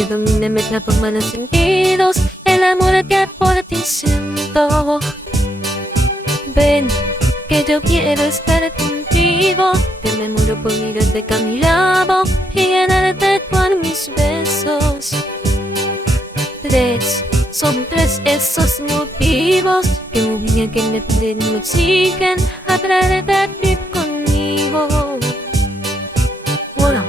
que domine me transforma los sentidos. El amor que por ti siento. Ven, que yo quiero estar contigo. Que me muero por mirarte a mi lado y llenarte con mis besos. Son tres esos motivos que muy bien que me piden y me exigen atraerte a ti conmigo. Bueno,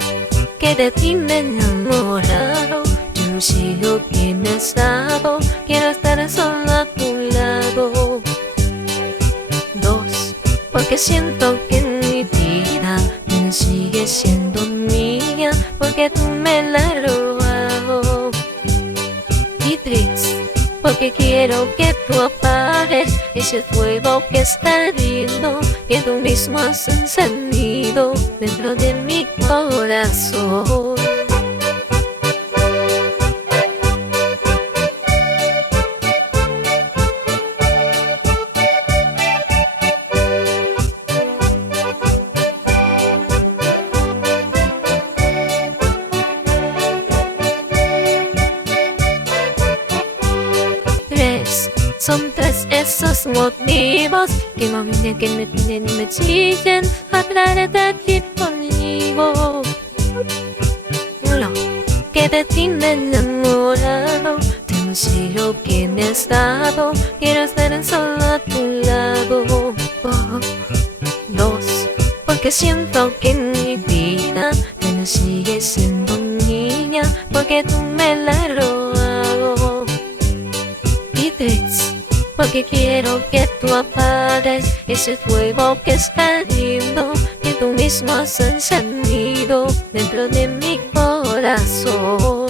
que de ti me he enamorado. Yo no sé lo que me has dado. Quiero estar sola a tu lado. 2, porque siento que en mi vida me sigues siendo mía, porque tú me la has robado. Y 3, porque quiero que tú apagues ese fuego que está ardiendo, que tú mismo has encendido dentro de mi corazón. 3, son 3 esos motivos que más bien que me piden y me exigen atraerte a ti conmigo. 1, que de ti me he enamorado. Te no sé lo que me has dado. Quiero estar solo a tu lado. 2, porque siento que en mi vida tú no sigues siendo niña, porque tú me la has robado. Y 3, porque quiero que tú apagues ese fuego que está ardiendo, que tú mismo has encendido dentro de mi corazón.